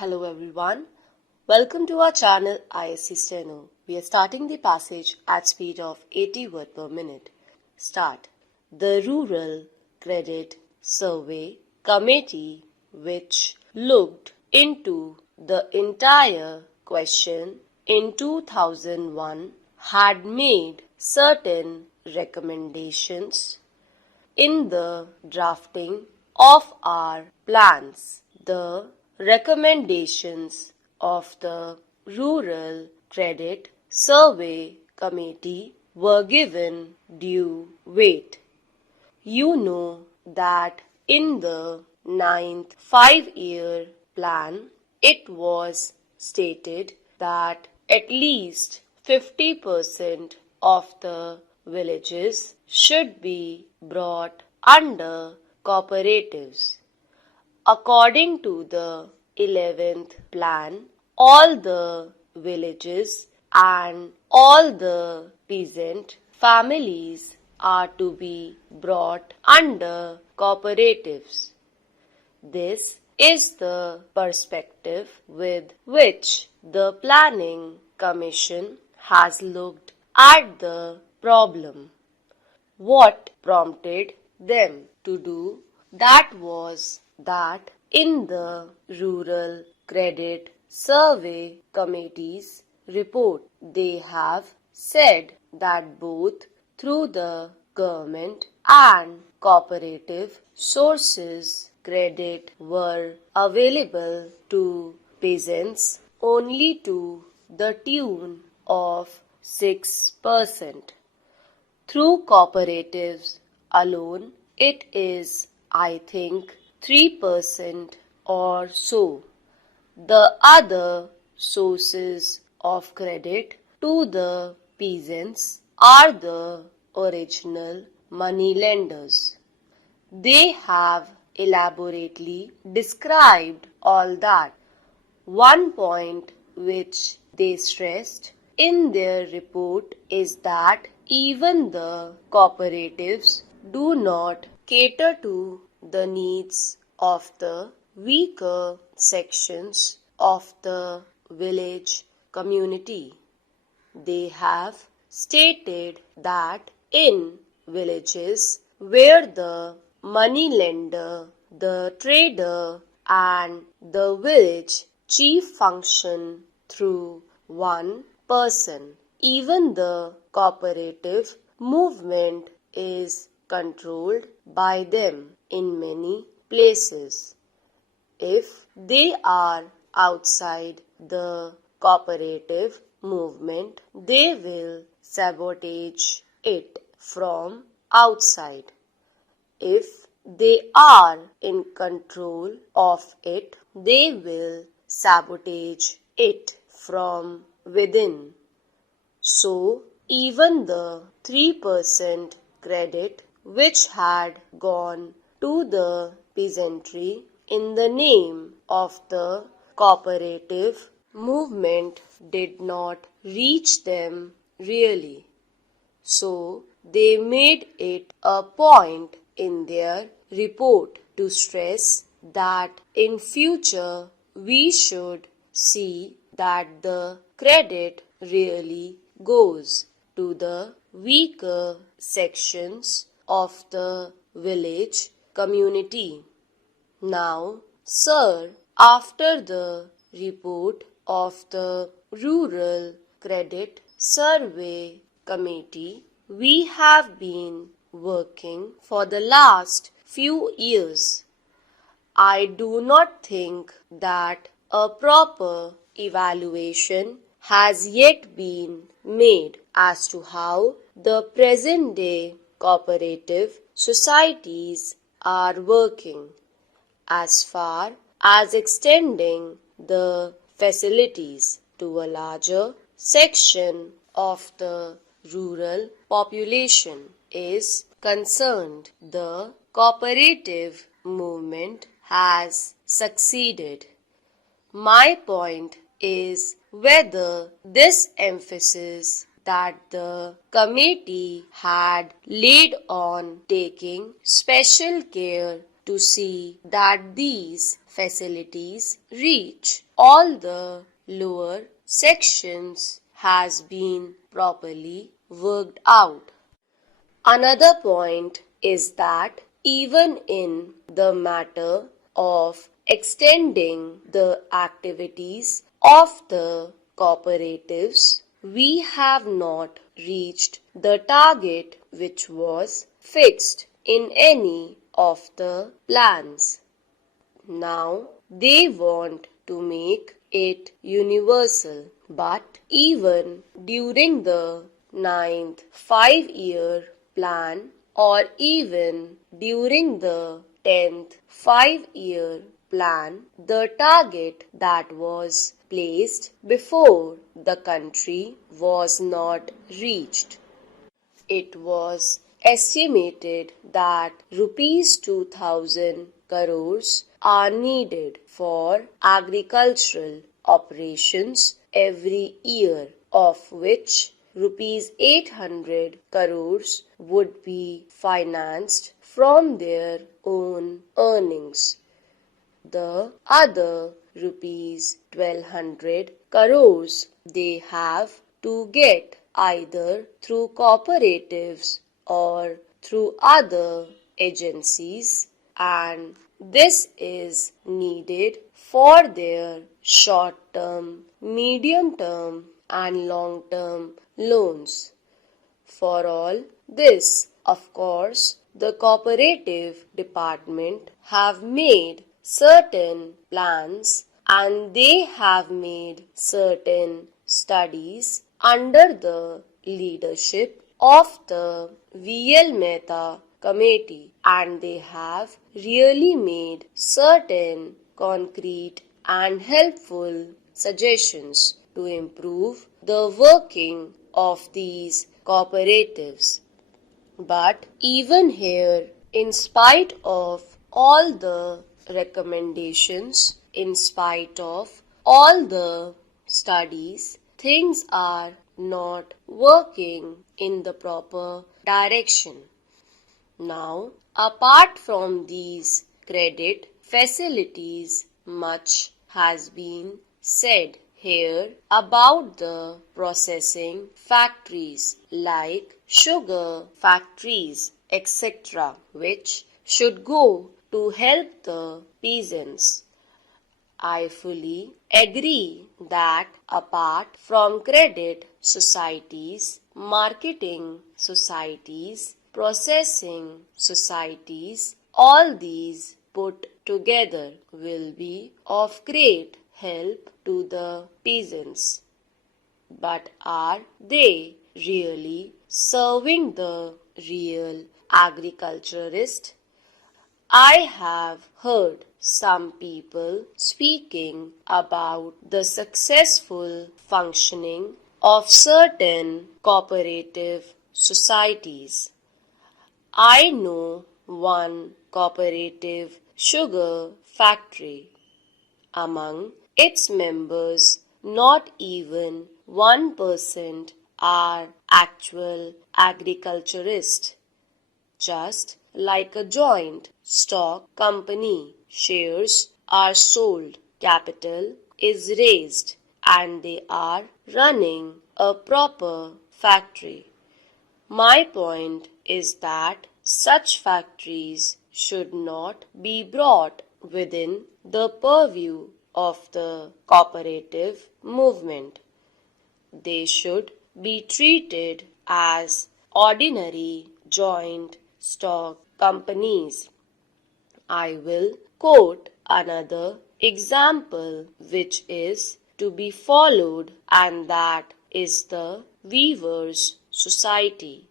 Hello everyone, welcome to our channel Isc Steno. We are starting the passage at speed of 80 words per minute. Start. The Rural Credit Survey Committee, which looked into the entire question in 2001, had made certain recommendations in the drafting of our plans. The recommendations of the Rural Credit Survey Committee were given due weight. You know that in the 9th 5-year plan, it was stated that at least 50% of the villages should be brought under cooperatives. According to the 11th plan, all the villages and all the peasant families are to be brought under cooperatives. This is the perspective with which the Planning Commission has looked at the problem. What prompted them to do that was that in the Rural Credit Survey Committee's report, they have said that both through the government and cooperative sources, credit were available to peasants only to the tune of 6%. Through cooperatives alone, it is, I think, 3% or so. The other sources of credit to the peasants are the original money lenders. They have elaborately described all that. One point which they stressed in their report is that even the cooperatives do not cater to the needs of the weaker sections of the village community. They have stated that in villages where the money lender, the trader, and the village chief function through one person, even the cooperative movement is controlled by them in many places. If they are outside the cooperative movement, they will sabotage it from outside. If they are in control of it, they will sabotage it from within. So, even the 3% credit which had gone to the peasantry in the name of the cooperative movement did not reach them really. So, they made it a point in their report to stress that in future we should see that the credit really goes to the weaker sections of the village community. Now, sir, after the report of the Rural Credit Survey Committee, we have been working for the last few years. I do not think that a proper evaluation has yet been made as to how the present day cooperative societies are working as far as extending the facilities to a larger section of the rural population is concerned. The cooperative movement has succeeded. My point is whether this emphasis that the committee had laid on taking special care to see that these facilities reach all the lower sections has been properly worked out. Another point is that even in the matter of extending the activities of the cooperatives, we have not reached the target which was fixed in any of the plans. Now they want to make it universal, but even during the 9th 5-year plan or even during the 10th 5-year plan, the target that was placed before the country was not reached. It was estimated that rupees 2000 crores are needed for agricultural operations every year, of which rupees 800 crores would be financed from their own earnings. The other rupees 1200 crores they have to get either through cooperatives or through other agencies, and this is needed for their short-term, medium-term and long-term loans. For all this, of course, the cooperative department have made certain plans and they have made certain studies under the leadership of the V.L. Mehta committee, and they have really made certain concrete and helpful suggestions to improve the working of these cooperatives. But even here, in spite of all the recommendations, in spite of all the studies, things are not working in the proper direction. Now, apart from these credit facilities, much has been said here about the processing factories like sugar factories, etc., which should go to help the peasants. I fully agree that apart from credit societies, marketing societies, processing societies, all these put together will be of great help to the peasants. But are they really serving the real agriculturist? I have heard some people speaking about the successful functioning of certain cooperative societies. I know one cooperative sugar factory. Among its members, not even 1% are actual agriculturists. Just like a joint stock company, shares are sold, capital is raised, and they are running a proper factory. My point is that such factories should not be brought within the purview of the cooperative movement. They should be treated as ordinary joint stock companies. I will quote another example which is to be followed, and that is the Weavers Society.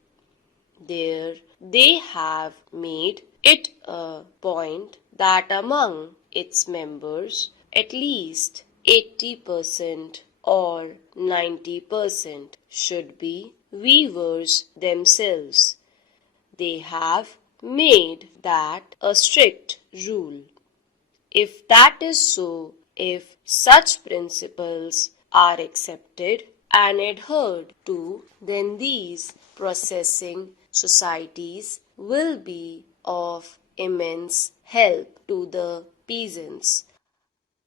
There they have made it a point that among its members at least 80% or 90% should be weavers themselves. They have made that a strict rule. If that is so, if such principles are accepted and adhered to, then these processing societies will be of immense help to the peasants.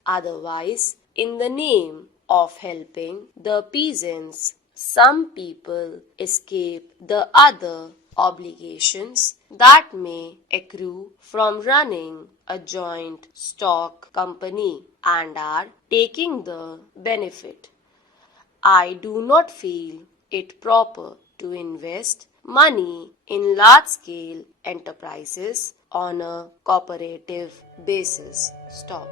Otherwise, in the name of helping the peasants, some people escape the other obligations that may accrue from running a joint stock company and are taking the benefit. I do not feel it proper to invest money in large-scale enterprises on a cooperative basis. Stop.